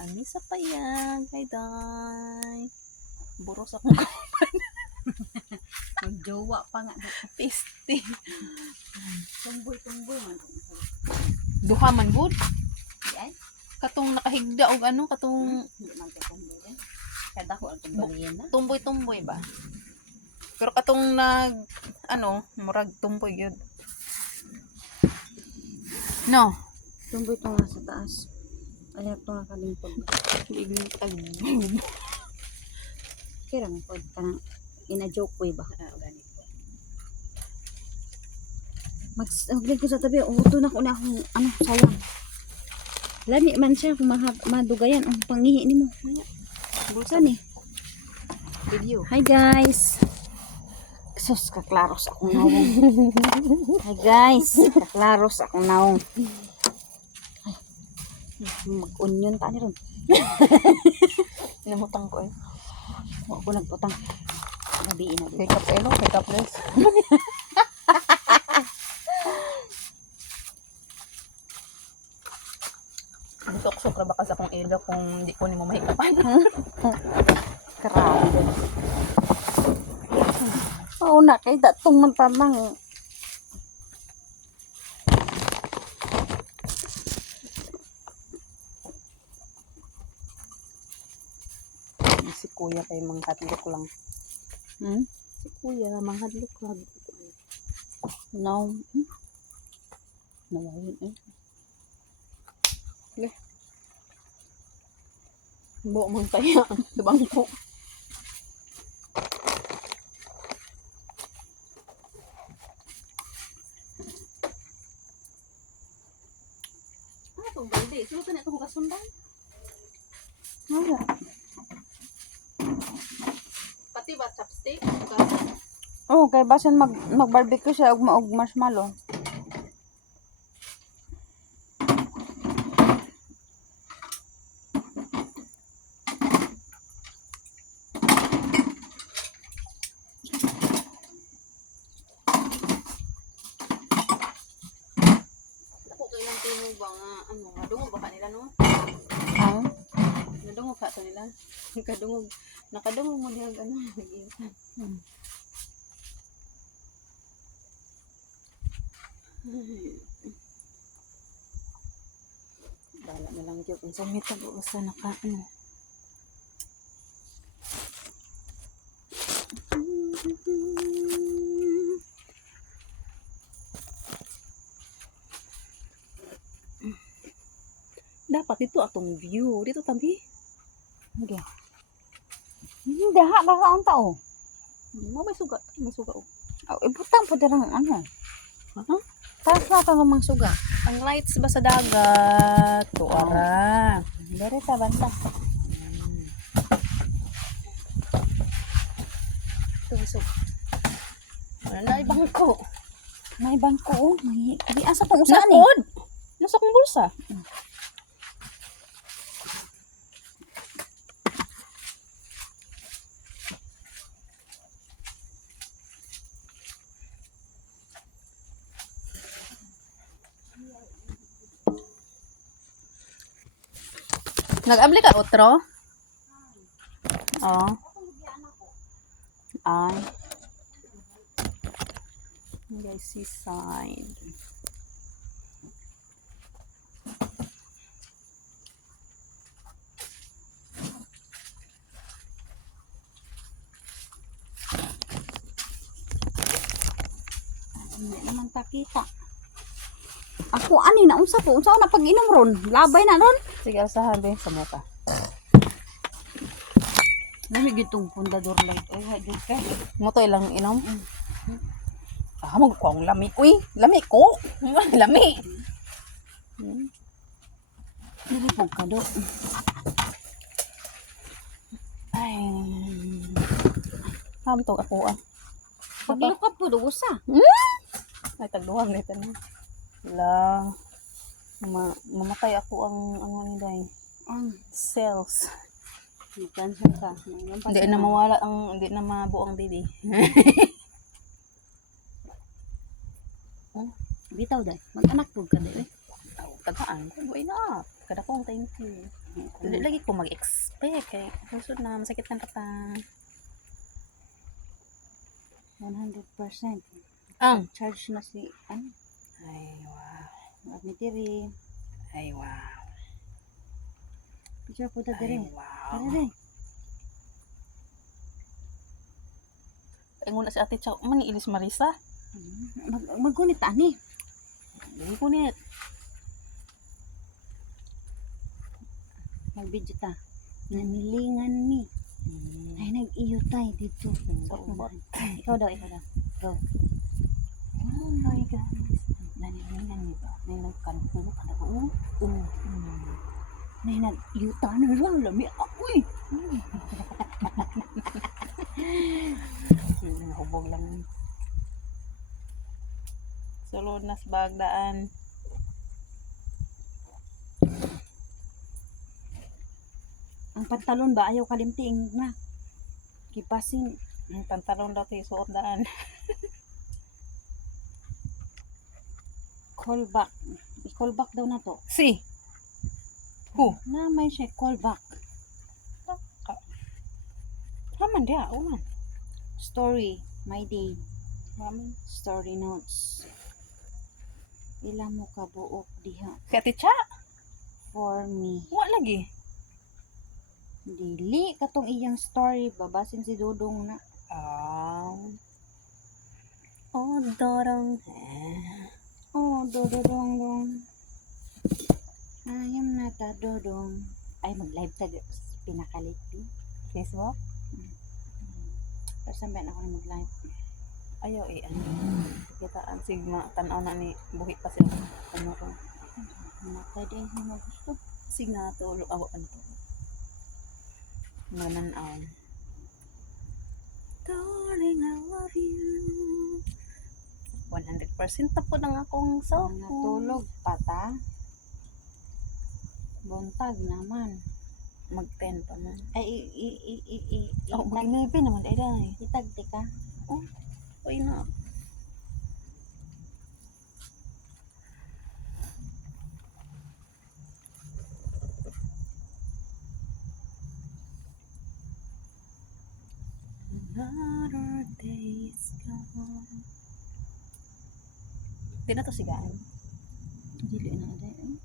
Ani sa payag, kay day. Buros akong kauban. Magjowa pa nga. Tasty. Tumboy man. Duha man good. Ay, Katong nakahigda og ano, katong hindi man ka tumboy din. Kada ko ang tumbaliyan na. tumboy-tumboy ba? Pero katong murag tumboy yun. No. Tumboy to nga sa taas. Ayaw to nga kalimpod. Kira mo po, kanang ina-joke way ba? Maglig ko sa tabi, uto na ko na akong, sayang. Lami man siya, kung madugayan, ang pangihi ni mo. Bulsa ni. Video. Hi guys! Sus, kaklaros akong naong. Hi guys! Kaklaros akong naong. Ay, mag-onion ta ni ron. Namutang ko eh. Huwag ko nagputang. Nabiin na Kay dito. kapelo, kay kaples. Dito ako sobra baka sa kong ilo kung di ko ni mo mahikapan. Karami din. Oo na, kay datong man tamang. Si kuya kay manghadlok lang. Si kuya manghadlok lang. No. Nawawin eh. Bo man kaya sa bangko. Ano tong balde? Sino ka na itong kasundan? Wala. Pati ba chopstick? Oh, kay basan mag-barbecue siya og marshmallow. Ako kailang tinuog ba nga, madungog ba ka nila no? Ah, Nadungog ka to nila. Nakadungog mo diha nag-iinsan. Bala na lang yun. Kung saan may tag-uos na dapat ito atong view. Dito tabi. okay. Hindi ha kakaon tao. May suga. May suga. Oh, ibutang po dirang ano. Aha. Taas na ka ng suga. Ang lights ba sa dagat? Tuara. Dere sa banta. Ito isog. Ano na ibang ko? May bangko oh. May di asa tong usa ni. Nakod! Nasa kong bulsa. Nag-abli ka otro? Oh. Ay. Guys, seaside. Hindi naman takita. Ako ani na unsa po? Unsa na pag-inom ron? Labay na ron. Sige, asahan din sa mata. Dami gitong pundador lang. Ay, hagit ka. Mo to ilang inom? Mag ko ang lami. Uy, lami ko. Lami. Nilipog ka do. Ay. Hamtog ako ah. Paglukat po do usa. Ay, tagduhang nito na. Wala. Mamatay ako ang ni day. Cells. Cancer ka. Hindi na mawala hindi na mabuo ang baby. Bitaw day. Mag-anak po ka day. Tagaan. Why not? Kada kong thank you. Dili lagi ko mag-expect kay gusto na masakit ng katang. 100%. Ang Charge na si, ano, ay wow. admitiri. Ay wow. Picture po ta Ay dire. wow. Tara dire. Ay nguna si Ate Chow, man ni Ilis Marisa. Magkunit ani. Dili ko ni. Mag-video ta. Nanilingan mi. Ay, nag-iyo tay dito. Bot. Ikaw daw, ikaw daw. Go. Oh my God. Nanilingan ni ba? Nay nagkanto kada ko. Nay, nag-iyo ta na lang. Lami ako'y. Hubog lang. Sulod na sa bagdaan. Ang pantalon ba? Ayaw kalimting na. Kipasin. Ang pantalon daw tayo suot daan. Callback. I-callback daw na to. Si. Who? Na may siya callback. Haman dia, uman. Story. My day. Haman. Story notes. Ila mo kabuok diha. Si Ate Cha. For me. Wa lagi. Dili katong iyang story. Babasin si Dudong na. Oh, dorong. Oh, dodong dong. Ayam na ta dodong. Ay, mag-live ta pinakalit. Facebook? Tapos sambayan ako na mag-live. Ayaw ano. Kita ang sigma. Tanaw na ni buhi pa sila. Ano ko. Matay din yung gusto. Signa to. Awa ano to. Mananaw. Darling, I love you. 100% tapo ng akong cellphone. Natulog pa ta. Buntag naman. Mag-10 pa man. Ay, Oh, mag-11 naman. Dahil. itagti ka. Oh, uy na. Another day is gone. Di na to sigaan. Dili na dahil.